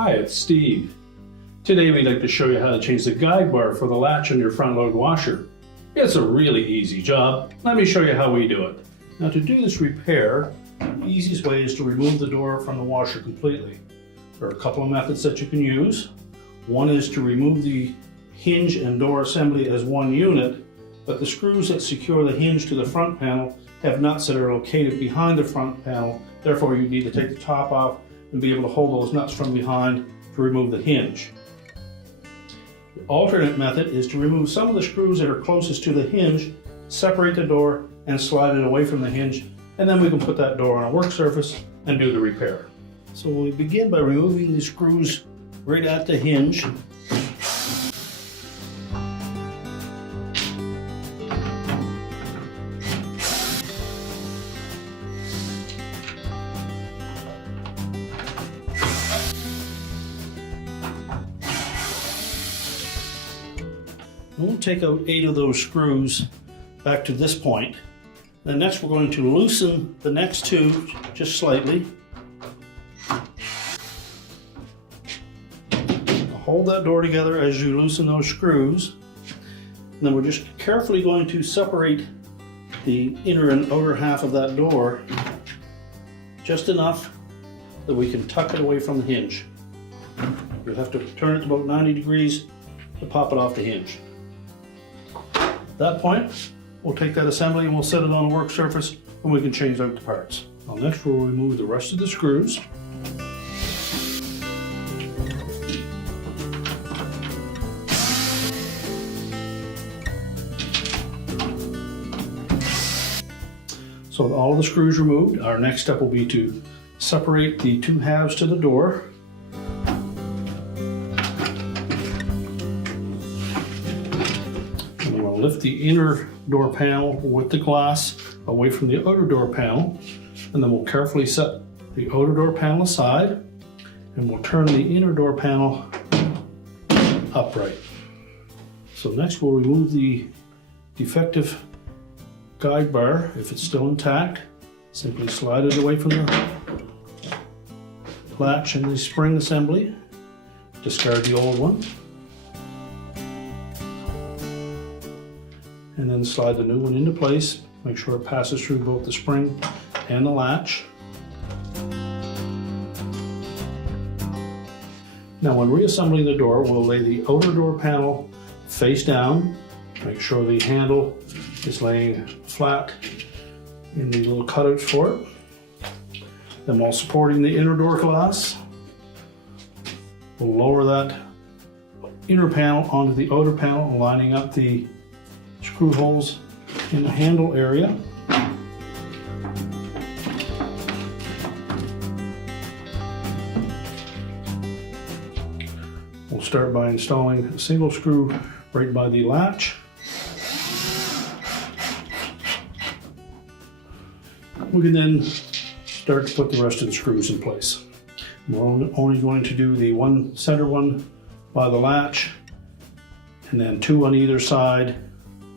Hi, it's Steve. Today we'd like to show you how to change the guide bar for the latch on your front-load washer. It's a really easy job. Let me show you how we do it. Now to do this repair, the easiest way is to remove the door from the washer completely. There are a couple of methods that you can use. One is to remove the hinge and door assembly as one unit, but the screws that secure the hinge to the front panel have nuts that are located behind the front panel. Therefore, you need to take the top off and be able to hold those nuts from behind to remove the hinge. The alternate method is to remove some of the screws that are closest to the hinge, separate the door, and slide it away from the hinge, and then we can put that door on a work surface and do the repair. So we begin by removing the screws right at the hinge. We'll take out 8 of those screws back to this point. Then next we're going to loosen the next 2 just slightly. Hold that door together as you loosen those screws. And then we're just carefully going to separate the inner and outer half of that door just enough that we can tuck it away from the hinge. You'll have to turn it about 90 degrees to pop it off the hinge. At that point, we'll take that assembly and we'll set it on a work surface and we can change out the parts. Now next we'll remove the rest of the screws. So with all of the screws removed, our next step will be to separate the 2 halves to the door. Lift the inner door panel with the glass away from the outer door panel, and then we'll carefully set the outer door panel aside, and we'll turn the inner door panel upright. So next we'll remove the defective guide bar. If it's still intact, simply slide it away from the latch and the spring assembly. Discard the old one. And then slide the new one into place. Make sure it passes through both the spring and the latch. Now when reassembling the door, we'll lay the outer door panel face down. Make sure the handle is laying flat in the little cutouts for it. Then while supporting the inner door glass, we'll lower that inner panel onto the outer panel, lining up the screw holes in the handle area. We'll start by installing a single screw right by the latch. We can then start to put the rest of the screws in place. We're only going to do the center one by the latch, and then 2 on either side.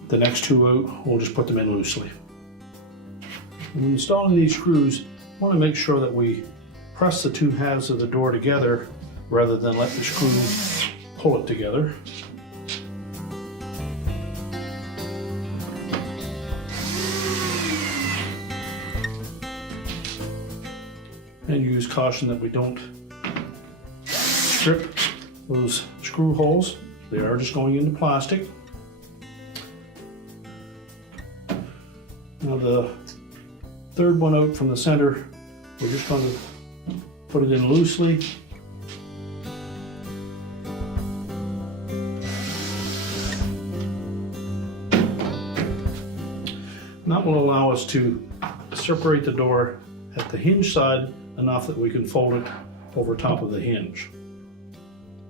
The next 2 out, we'll just put them in loosely. When installing these screws, we want to make sure that we press the 2 halves of the door together rather than let the screw pull it together. And use caution that we don't strip those screw holes. They are just going into plastic. Now the 3rd one out from the center, we're just going to put it in loosely. And that will allow us to separate the door at the hinge side enough that we can fold it over top of the hinge.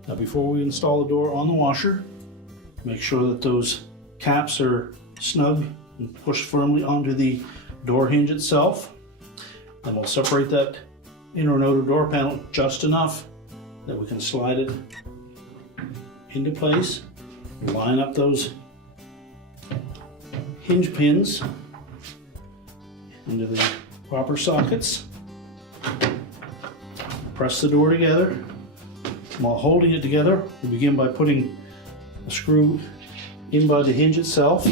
Now before we install the door on the washer, make sure that those caps are snug and push firmly onto the door hinge itself. And we'll separate that inner and outer door panel just enough that we can slide it into place, line up those hinge pins into the proper sockets, press the door together, While holding it together, we begin by putting a screw in by the hinge itself.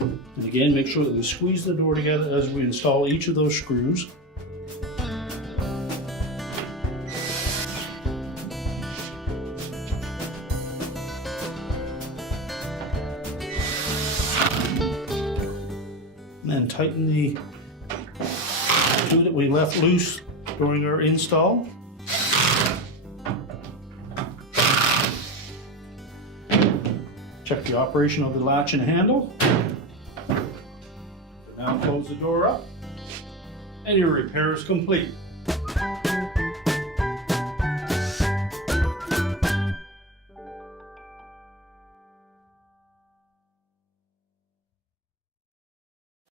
And again, make sure that we squeeze the door together as we install each of those screws. And then tighten the screw that we left loose during our install. Check the operation of the latch and handle. Now close the door up, and your repair is complete.